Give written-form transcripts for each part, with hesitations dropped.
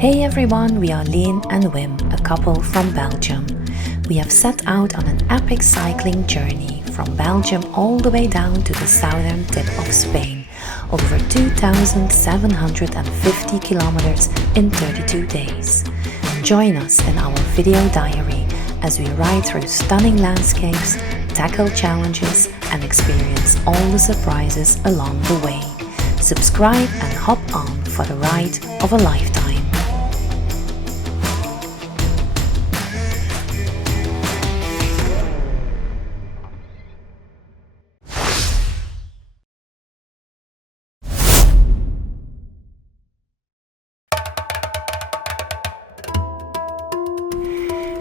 Hey everyone, we are Leen and Wim, a couple from Belgium. We have set out on an epic cycling journey from Belgium all the way down to the southern tip of Spain, over 2,750 kilometers in 32 days. Join us in our video diary as we ride through stunning landscapes, tackle challenges and experience all the surprises along the way. Subscribe and hop on for the ride of a lifetime.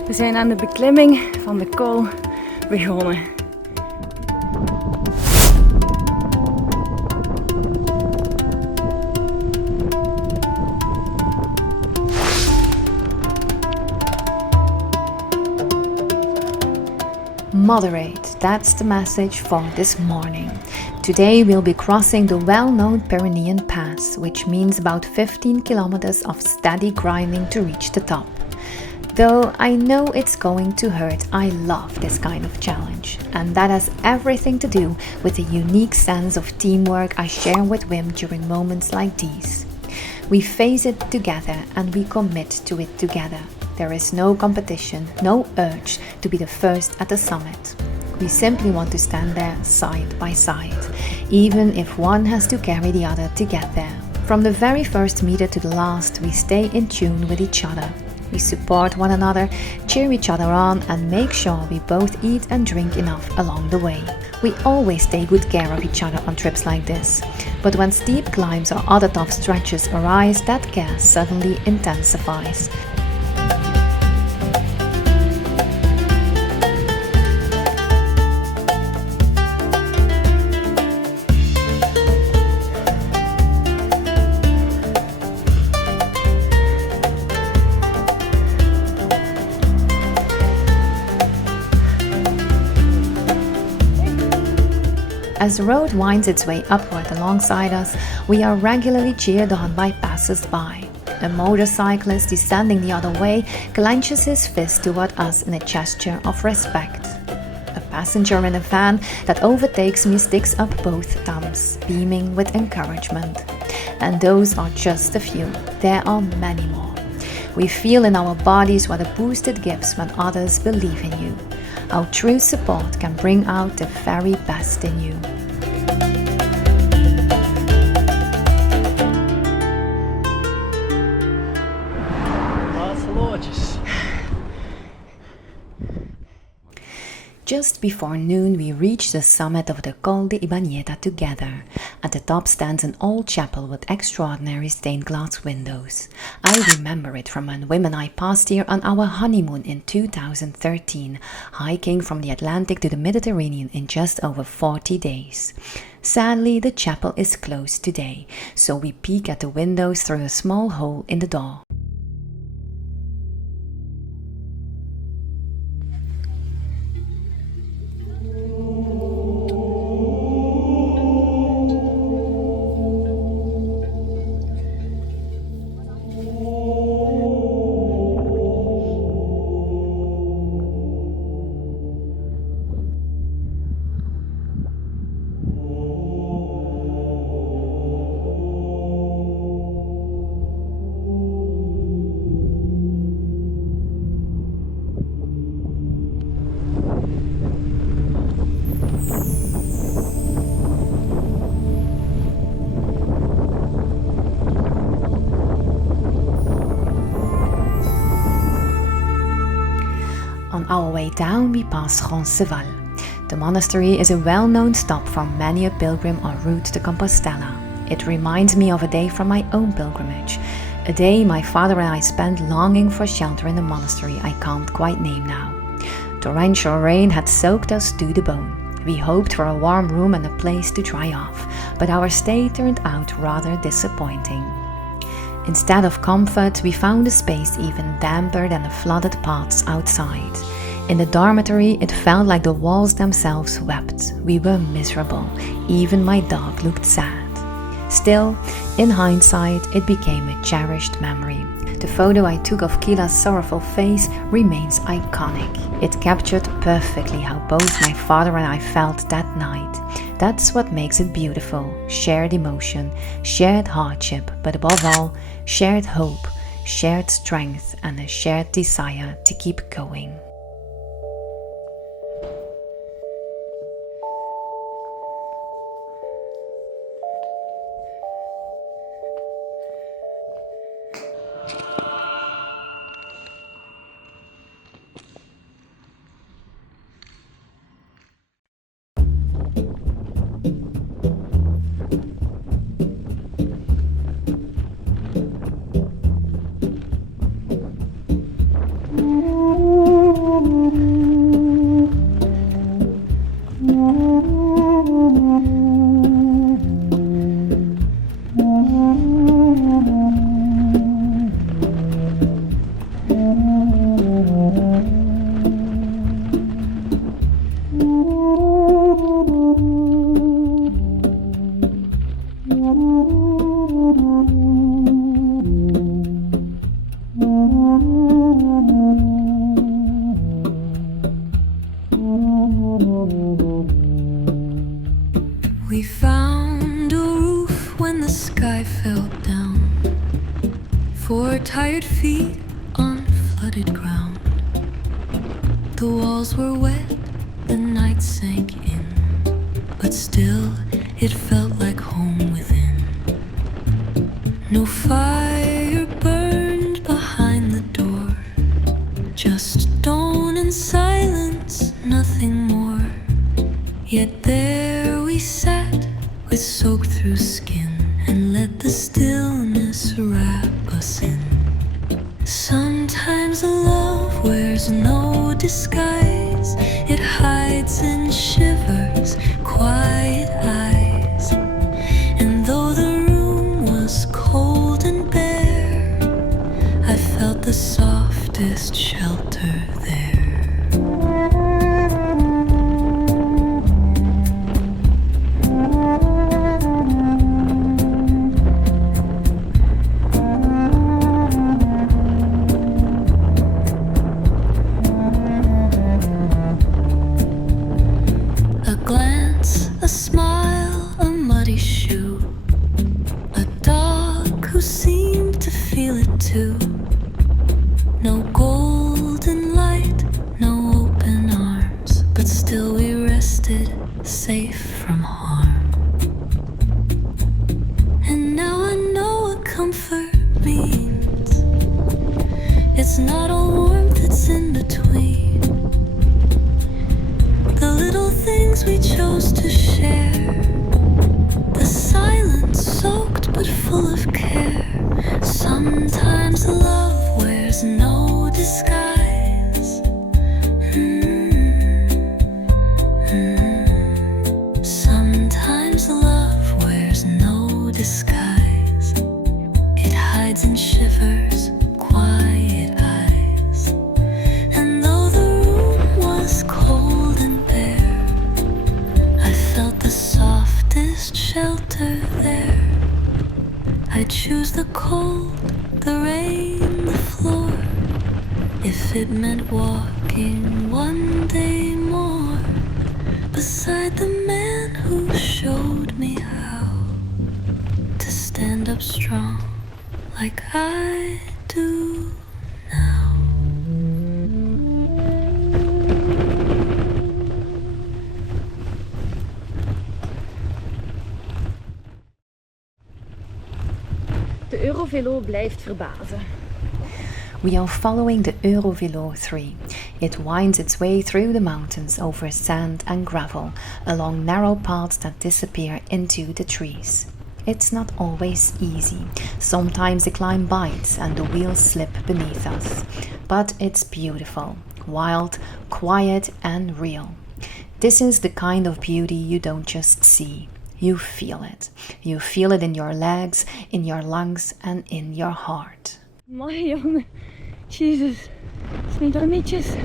We zijn aan de beklimming van de Col begonnen. Moderate, that's the message for this morning. Today we'll be crossing the well-known Pyrenean Pass, which means about 15 kilometers of steady grinding to reach the top. Though I know it's going to hurt, I love this kind of challenge. And that has everything to do with the unique sense of teamwork I share with Wim during moments like these. We face it together and we commit to it together. There is no competition, no urge to be the first at the summit. We simply want to stand there side by side, even if one has to carry the other to get there. From the very first meter to the last, we stay in tune with each other. We support one another, cheer each other on and make sure we both eat and drink enough along the way. We always take good care of each other on trips like this, but when steep climbs or other tough stretches arise, that care suddenly intensifies. As the road winds its way upward alongside us, we are regularly cheered on by passers-by. A motorcyclist descending the other way clenches his fist toward us in a gesture of respect. A passenger in a van that overtakes me sticks up both thumbs, beaming with encouragement. And those are just a few. There are many more. We feel in our bodies what a boost it gives when others believe in you. How true support can bring out the very best in you. Just before noon, we reach the summit of the Col de Ibañeta together. At the top stands an old chapel with extraordinary stained glass windows. I remember it from when Wim and I passed here on our honeymoon in 2013, hiking from the Atlantic to the Mediterranean in just over 40 days. Sadly, the chapel is closed today, so we peek at the windows through a small hole in the door. On our way down, we pass Roncesvalles. The monastery is a well-known stop for many a pilgrim en route to Compostela. It reminds me of a day from my own pilgrimage, a day my father and I spent longing for shelter in a monastery I can't quite name now. Torrential rain had soaked us to the bone. We hoped for a warm room and a place to dry off, but our stay turned out rather disappointing. Instead of comfort, we found the space even damper than the flooded paths outside. In the dormitory, it felt like the walls themselves wept. We were miserable. Even my dog looked sad. Still, in hindsight, it became a cherished memory. The photo I took of Kila's sorrowful face remains iconic. It captured perfectly how both my father and I felt that night. That's what makes it beautiful. Shared emotion, shared hardship, but above all, shared hope, shared strength, and a shared desire to keep going. We found a roof when the sky fell down. 4 tired feet on flooded ground. The walls were wet, the night sank in, but still it felt like home within. No fire burned behind the door, just stone and silence, nothing more. Yet there we sat with soaked through skin and let the stillness wrap us in. Sometimes love wears no disguise, it hides in shivers, quiet eyes. And though the room was cold and bare, I felt the softest shelter there. No golden light, no open arms, but still we rested, safe from harm. And now I know what comfort means. It's not all warmth, it's in between. The little things we chose to share, the silence soaked but full of care. Sometimes love wears no disguise. Sometimes love wears no disguise. It hides in shivers, quiet eyes. And though the room was cold and bare, I felt the softest shelter there. I choose the cold, the rain, the floor, if it meant walking one day more beside the man who showed me how to stand up strong like I do now. De Eurovelo blijft verbazen. We are following the Eurovelo 3. It winds its way through the mountains over sand and gravel, along narrow paths that disappear into the trees. It's not always easy. Sometimes the climb bites and the wheels slip beneath us. But it's beautiful, wild, quiet and real. This is the kind of beauty you don't just see. You feel it. You feel it in your legs, in your lungs and in your heart. Mooi jongen. Jezus. Smeet er mietjes.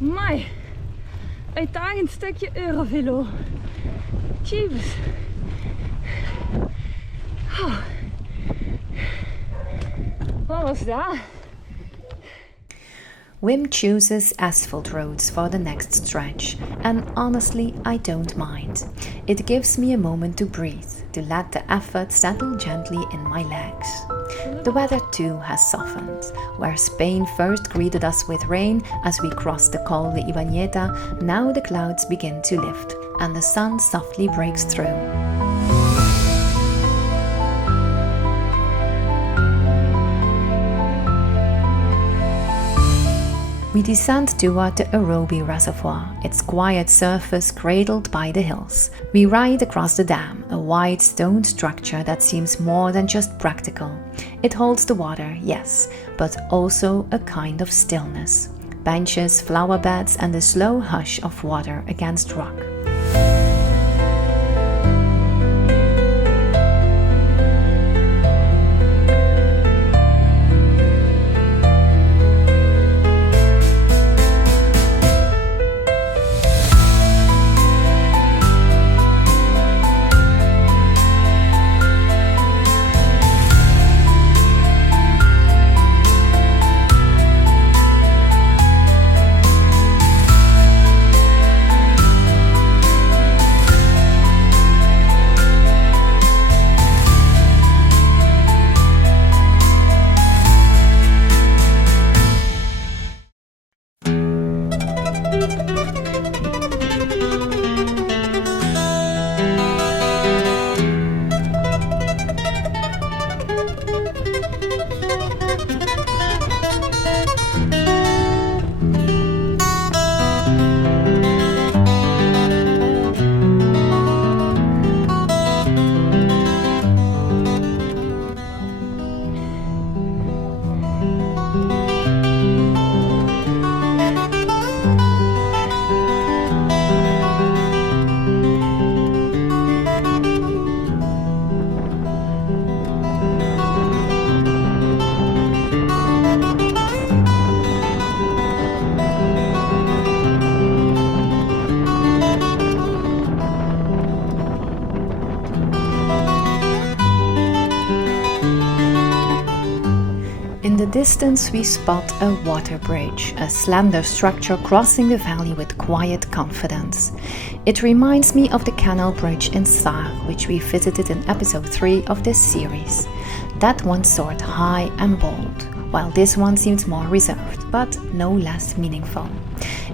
Amai, uitdagend stukje Eurovelo. Jeebus. Oh. Wat was dat? Wim chooses asphalt roads for the next stretch, and honestly, I don't mind. It gives me a moment to breathe, to let the effort settle gently in my legs. The weather too has softened. Where Spain first greeted us with rain as we crossed the Col de Ibañeta, now the clouds begin to lift and the sun softly breaks through. We descend toward the Arobi Reservoir, its quiet surface cradled by the hills. We ride across the dam, a wide stone structure that seems more than just practical. It holds the water, yes, but also a kind of stillness. Benches, flower beds, and the slow hush of water against rock. In the distance we spot a water bridge, a slender structure crossing the valley with quiet confidence. It reminds me of the Canal bridge in Sarre, which we visited in episode 3 of this series. That one soared high and bold, while this one seems more reserved, but no less meaningful.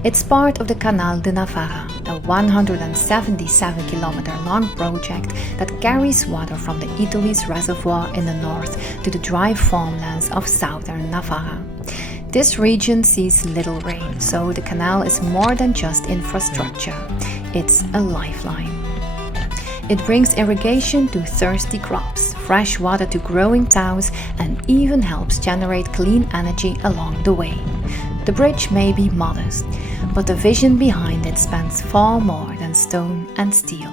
It's part of the Canal de Navarra, a 177-kilometer long project that carries water from the Itolis reservoir in the north to the dry farmlands of southern Navarra. This region sees little rain, so the canal is more than just infrastructure. It's a lifeline. It brings irrigation to thirsty crops, fresh water to growing towns, and even helps generate clean energy along the way. The bridge may be modest, but the vision behind it spans far more than stone and steel.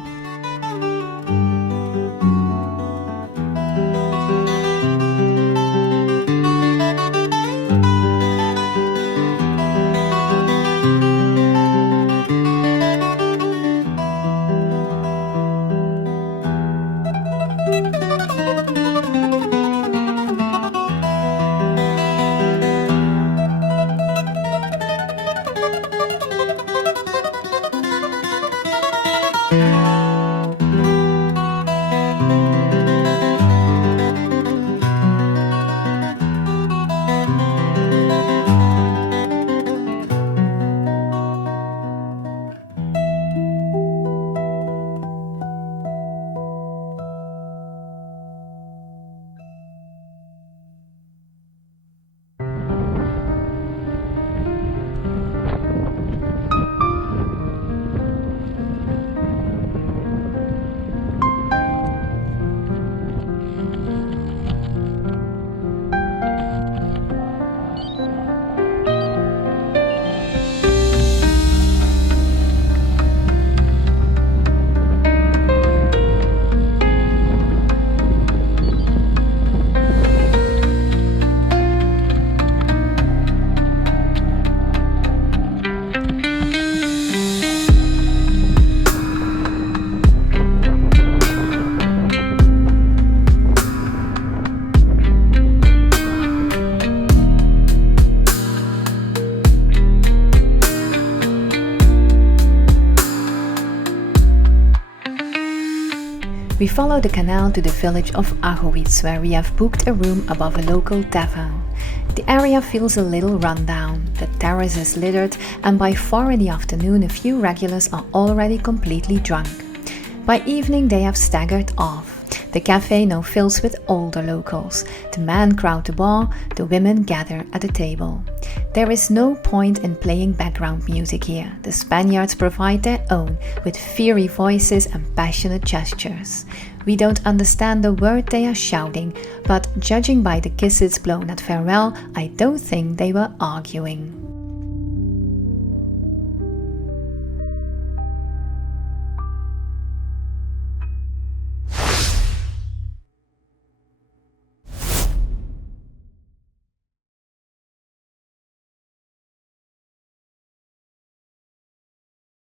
We follow the canal to the village of Aoitz, where we have booked a room above a local tavern. The area feels a little rundown, the terrace is littered, and by 4 in the afternoon a few regulars are already completely drunk. By evening they have staggered off. The cafe now fills with older locals. The men crowd the bar, the women gather at the table. There is no point in playing background music here. The Spaniards provide their own, with fiery voices and passionate gestures. We don't understand the word they are shouting, but judging by the kisses blown at farewell, I don't think they were arguing.